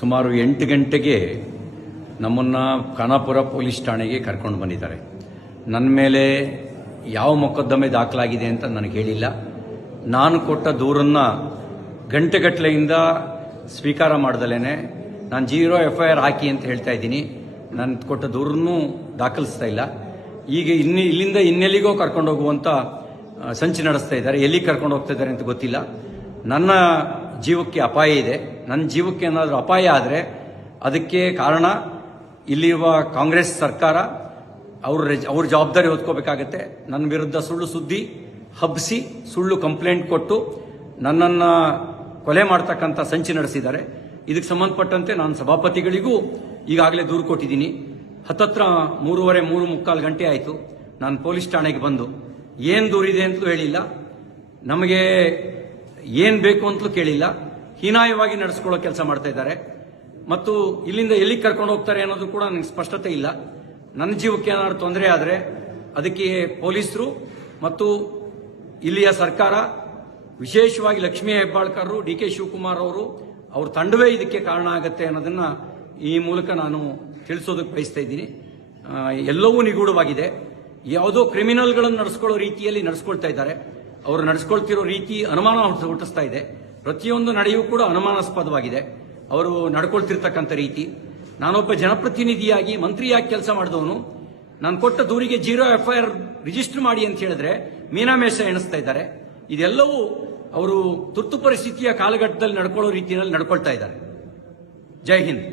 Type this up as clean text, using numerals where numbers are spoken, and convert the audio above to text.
ಸುಮಾರು 8 ಗಂಟೆಗೆ ನಮ್ಮನ್ನು ಖಾನಾಪುರ ಪೊಲೀಸ್ ಠಾಣೆಗೆ ಕರ್ಕೊಂಡು ಬಂದಿದ್ದಾರೆ. ನನ್ನ ಮೇಲೆ ಯಾವ ಮೊಕದ್ದಮೆ ದಾಖಲಾಗಿದೆ ಅಂತ ನನಗೆ ಹೇಳಿಲ್ಲ. ನಾನು ಕೊಟ್ಟ ದೂರನ್ನು ಗಂಟೆಗಟ್ಟಲೆಯಿಂದ ಸ್ವೀಕಾರ ಮಾಡ್ದಲೇನೆ ನಾನು 0 FIR ಹಾಕಿ ಅಂತ ಹೇಳ್ತಾ ಇದ್ದೀನಿ. ನಾನು ಕೊಟ್ಟ ದೂರನ್ನು ದಾಖಲಿಸ್ತಾ ಇಲ್ಲ. ಈಗ ಇಲ್ಲಿಂದ ಇನ್ನೆಲ್ಲಿಗೋ ಕರ್ಕೊಂಡು ಹೋಗುವಂಥ ಸಂಚು ನಡೆಸ್ತಾ ಇದ್ದಾರೆ. ಎಲ್ಲಿ ಕರ್ಕೊಂಡು ಹೋಗ್ತಾ ಇದ್ದಾರೆ ಅಂತ ಗೊತ್ತಿಲ್ಲ. ನನ್ನ ಜೀವಕ್ಕೆ ಅಪಾಯ ಇದೆ. ನನ್ನ ಜೀವಕ್ಕೆ ಏನಾದರೂ ಅಪಾಯ ಆದರೆ ಅದಕ್ಕೆ ಕಾರಣ ಇಲ್ಲಿರುವ ಕಾಂಗ್ರೆಸ್ ಸರ್ಕಾರ. ಅವ್ರ ಜವಾಬ್ದಾರಿ ಹೊತ್ಕೋಬೇಕಾಗತ್ತೆ. ನನ್ನ ವಿರುದ್ಧ ಸುಳ್ಳು ಸುದ್ದಿ ಹಬ್ಬಿಸಿ ಸುಳ್ಳು ಕಂಪ್ಲೇಂಟ್ ಕೊಟ್ಟು ನನ್ನನ್ನು ಕೊಲೆ ಮಾಡ್ತಕ್ಕಂಥ ಸಂಚು ನಡೆಸಿದ್ದಾರೆ. ಇದಕ್ಕೆ ಸಂಬಂಧಪಟ್ಟಂತೆ ನಾನು ಸಭಾಪತಿಗಳಿಗೂ ಈಗಾಗಲೇ ದೂರು ಕೊಟ್ಟಿದ್ದೀನಿ. ಹತ್ತತ್ರ 3:30 ಗಂಟೆ ಆಯಿತು. ನಾನು ಪೊಲೀಸ್ ಠಾಣೆಗೆ ಬಂದು ಏನು ದೂರಿದೆ ಅಂತಲೂ ಹೇಳಿಲ್ಲ, ನಮಗೆ ಏನು ಬೇಕು ಅಂತಲೂ ಕೇಳಿಲ್ಲ. ಹೀನಾಯವಾಗಿ ನಡೆಸ್ಕೊಳ್ಳೋ ಕೆಲಸ ಮಾಡ್ತಾ ಇದ್ದಾರೆ. ಮತ್ತು ಇಲ್ಲಿಂದ ಎಲ್ಲಿಗೆ ಕರ್ಕೊಂಡು ಹೋಗ್ತಾರೆ ಅನ್ನೋದು ಕೂಡ ನನಗೆ ಸ್ಪಷ್ಟತೆ ಇಲ್ಲ. ನನ್ನ ಜೀವಕ್ಕೆ ಏನಾದ್ರು ತೊಂದರೆ ಆದರೆ ಅದಕ್ಕೆ ಪೊಲೀಸರು ಮತ್ತು ಇಲ್ಲಿಯ ಸರ್ಕಾರ, ವಿಶೇಷವಾಗಿ ಲಕ್ಷ್ಮೀ ಹೆಬ್ಬಾಳ್ಕರ್, DK ಶಿವಕುಮಾರ್ ಅವ್ರ ತಂಡವೇ ಇದಕ್ಕೆ ಕಾರಣ ಆಗುತ್ತೆ ಅನ್ನೋದನ್ನ ಈ ಮೂಲಕ ನಾನು ತಿಳಿಸೋದಕ್ಕೆ ಬಯಸ್ತಾ ಇದ್ದೀನಿ. ಎಲ್ಲವೂ ನಿಗೂಢವಾಗಿದೆ. ಯಾವುದೋ ಕ್ರಿಮಿನಲ್ಗಳನ್ನು ನಡೆಸ್ಕೊಳ್ಳೋ ರೀತಿಯಲ್ಲಿ ನಡೆಸ್ಕೊಳ್ತಾ ಇದ್ದಾರೆ. ಅವರು ನಡೆಸ್ಕೊಳ್ತಿರೋ ರೀತಿ ಅನುಮಾನ ಹುಟ್ಟಿಸ್ತಾ ಇದೆ. ಪ್ರತಿಯೊಂದು ನಡೆಯೂ ಕೂಡ ಅನುಮಾನಾಸ್ಪದವಾಗಿದೆ. ಅವರು ನಡ್ಕೊಳ್ತಿರ್ತಕ್ಕಂಥ ರೀತಿ. ನಾನೊಬ್ಬ ಜನಪ್ರತಿನಿಧಿಯಾಗಿ ಮಂತ್ರಿಯಾಗಿ ಕೆಲಸ ಮಾಡಿದವನು. ನಾನು ಕೊಟ್ಟ ದೂರಿಗೆ 0 FIR ರಿಜಿಸ್ಟರ್ ಮಾಡಿ ಅಂತ ಹೇಳಿದ್ರೆ ಮೀನಾಮೇಷ ಎಣಿಸ್ತಾ ಇದ್ದಾರೆ. ಇದೆಲ್ಲವೂ ಅವರು ತುರ್ತು ಪರಿಸ್ಥಿತಿಯ ಕಾಲಘಟ್ಟದಲ್ಲಿ ನಡ್ಕೊಳ್ಳೋ ರೀತಿಯಲ್ಲಿ ನಡ್ಕೊಳ್ತಾ ಇದ್ದಾರೆ. ಜೈ ಹಿಂದ್.